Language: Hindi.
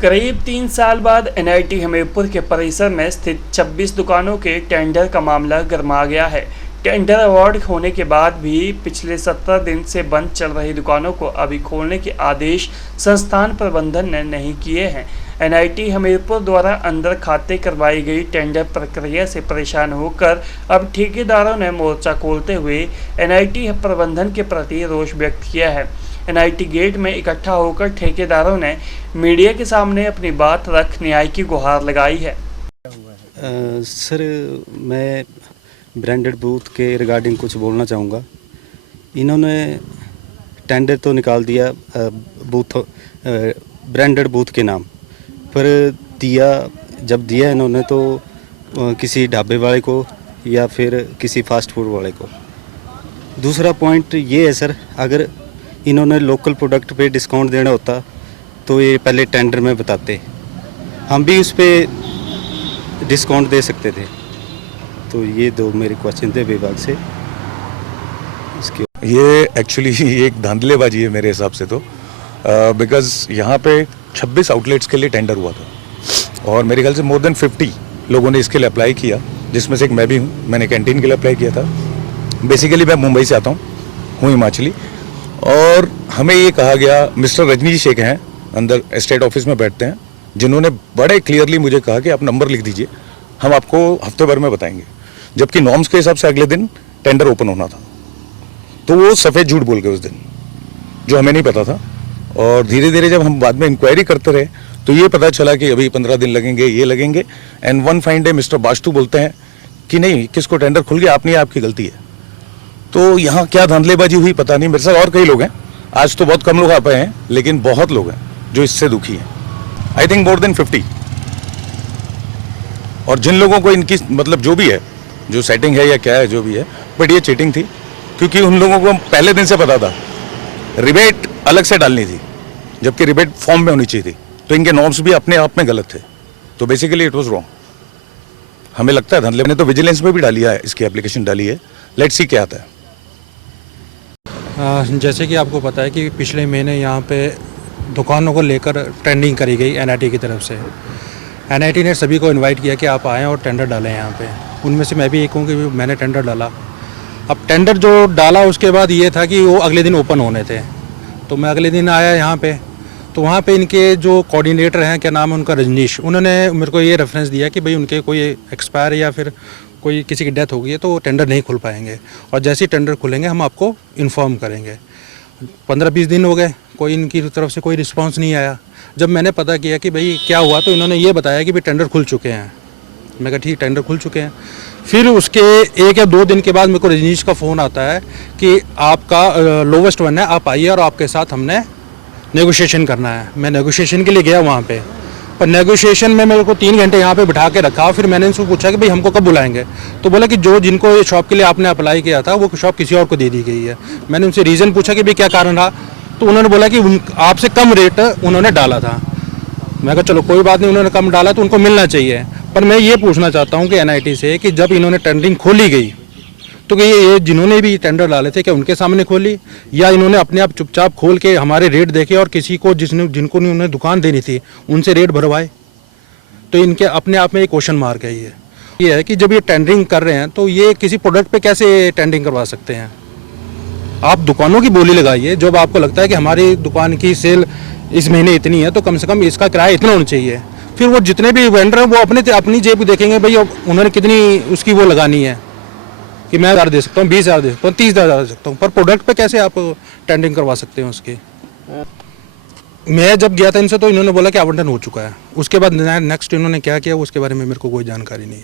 करीब 3 साल बाद एनआईटी हमीरपुर के परिसर में स्थित 26 दुकानों के टेंडर का मामला गरमा गया है। टेंडर अवार्ड होने के बाद भी पिछले 17 दिन से बंद चल रही दुकानों को अभी खोलने के आदेश संस्थान प्रबंधन ने नहीं किए हैं। एनआईटी हमीरपुर द्वारा अंदर खाते करवाई गई टेंडर प्रक्रिया से परेशान होकर अब ठेकेदारों ने मोर्चा खोलते हुए एनआईटी प्रबंधन के प्रति रोष व्यक्त किया है। एनआईटी गेट में इकट्ठा होकर ठेकेदारों ने मीडिया के सामने अपनी बात रख न्याय की गुहार लगाई है। सर, मैं ब्रांडेड बूथ के रिगार्डिंग कुछ बोलना चाहूँगा। इन्होंने टेंडर तो निकाल दिया बूथ ब्रांडेड बूथ के नाम पर जब दिया इन्होंने तो किसी ढाबे वाले को या फिर किसी फास्ट फूड वाले को। दूसरा पॉइंट ये है सर, अगर इन्होंने लोकल प्रोडक्ट पे डिस्काउंट देना होता तो ये पहले टेंडर में बताते, हम भी उस पर डिस्काउंट दे सकते थे। तो ये दो मेरे क्वेश्चन थे विभाग से। इसके ये एक्चुअली एक धांधलेबाजी है मेरे हिसाब से तो, बिकॉज यहाँ पे 26 आउटलेट्स के लिए टेंडर हुआ था और मेरे ख्याल से मोर देन 50 लोगों ने इसके लिए अप्लाई किया, जिसमें से एक मैं भी हूँ। मैंने कैंटीन के लिए अप्लाई किया था। बेसिकली मैं मुंबई से आता हूँ हिमाचली, और हमें ये कहा गया, मिस्टर रजनीश शेख हैं अंदर स्टेट ऑफिस में बैठते हैं, जिन्होंने बड़े क्लियरली मुझे कहा कि आप नंबर लिख दीजिए, हम आपको हफ्ते भर में बताएंगे। जबकि नॉर्म्स के हिसाब से अगले दिन टेंडर ओपन होना था। तो वो सफ़ेद झूठ बोल गए उस दिन, जो हमें नहीं पता था। और धीरे धीरे जब हम बाद में इंक्वायरी करते रहे तो ये पता चला कि अभी 15 दिन लगेंगे, ये लगेंगे। And one fine day mister बास्टू बोलते हैं कि नहीं, किसको टेंडर खुल गया, आप नहीं, आपकी गलती है। तो यहाँ क्या धांधलेबाजी हुई पता नहीं। मेरे साथ और कई लोग हैं, आज तो बहुत कम लोग आ पाए हैं, लेकिन बहुत लोग हैं जो इससे दुखी हैं। I think more than 50। और जिन लोगों को इनकी मतलब जो भी है, जो सेटिंग है या क्या है जो भी है, बट ये चीटिंग थी, क्योंकि उन लोगों को पहले दिन से पता था रिबेट अलग से डालनी थी, जबकि रिबेट फॉर्म में होनी चाहिए थी। तो इनके नॉर्म्स भी अपने आप में गलत थे। तो बेसिकली इट वाज रॉन्ग। हमें लगता है धंधले ने तो विजिलेंस में भी डाली है, इसकी एप्लीकेशन डाली है। लेट्स सी क्या आता है। जैसे कि आपको पता है कि पिछले महीने यहाँ पे दुकानों को लेकर टेंडरिंग करी गई एनआईटी की तरफ से। एनआईटी ने सभी को इनवाइट किया कि आप आएँ और टेंडर डालें यहाँ पे। उनमें से मैं भी एक हूँ कि मैंने टेंडर डाला। अब टेंडर जो डाला उसके बाद ये था कि वो अगले दिन ओपन होने थे। तो मैं अगले दिन आया यहाँ पे, तो वहाँ पे इनके जो कोऑर्डिनेटर हैं, क्या नाम है उनका, रजनीश, उन्होंने मेरे को ये रेफरेंस दिया कि भाई उनके कोई एक्सपायर या फिर कोई किसी की डेथ हो गई है तो टेंडर नहीं खुल पाएंगे, और जैसे ही टेंडर खुलेंगे हम आपको इन्फॉर्म करेंगे। 15-20 दिन हो गए, कोई इनकी तरफ से कोई रिस्पांस नहीं आया। जब मैंने पता किया कि भाई क्या हुआ, तो इन्होंने ये बताया कि भाई टेंडर खुल चुके हैं। मैं कहा ठीक, टेंडर खुल चुके हैं। फिर उसके 1 या 2 दिन के बाद मेरे को रजनीश का फ़ोन आता है कि आपका लोवेस्ट वन है, आप आइए और आपके साथ हमने नेगोशिएशन करना है। मैं नेगोशिएशन के लिए गया वहाँ पे, पर नेगोशिएशन में मेरे को 3 घंटे यहाँ पे बिठा के रखा। फिर मैंने उनसे पूछा कि भाई हमको कब बुलाएंगे, तो बोला कि जिनको ये शॉप के लिए आपने अप्लाई किया था वो शॉप किसी और को दे दी गई है। मैंने उनसे रीज़न पूछा कि भाई क्या कारण रहा, तो उन्होंने बोला कि आपसे कम रेट उन्होंने डाला था। मैं कहा चलो कोई बात नहीं, उन्होंने कम डाला तो उनको मिलना चाहिए। पर मैं ये पूछना चाहता हूँ कि एनआईटी से कि जब इन्होंने टेंडरिंग खोली गई तो कि ये जिन्होंने भी टेंडर डाले थे क्या उनके सामने खोली, या इन्होंने अपने आप चुपचाप खोल के हमारे रेट देखे और किसी को जिनको उन्हें दुकान देनी थी उनसे रेट भरवाए। तो इनके अपने आप में एक क्वेश्चन मार्क है। ये है कि जब ये टेंडरिंग कर रहे हैं तो ये किसी प्रोडक्ट पे कैसे टेंडरिंग करवा सकते हैं। आप दुकानों की बोली लगाइए। जब आपको लगता है कि हमारी दुकान की सेल इस महीने इतनी है तो कम से कम इसका किराया इतना होना चाहिए। फिर वो जितने भी वेंडर हैं वो अपनी जेब देखेंगे, भाई उन्होंने कितनी उसकी वो लगानी है कि मैं 1000 दे सकता हूँ, 20,000 दे सकता हूँ, 30,000 दे सकता हूँ, पर प्रोडक्ट पे कैसे आप टेंडरिंग करवा सकते हैं उसकी। मैं जब गया था इनसे तो इन्होंने बोला कि आवंटन हो चुका है। उसके बाद नेक्स्ट इन्होंने क्या किया उसके बारे में मेरे को कोई जानकारी नहीं है।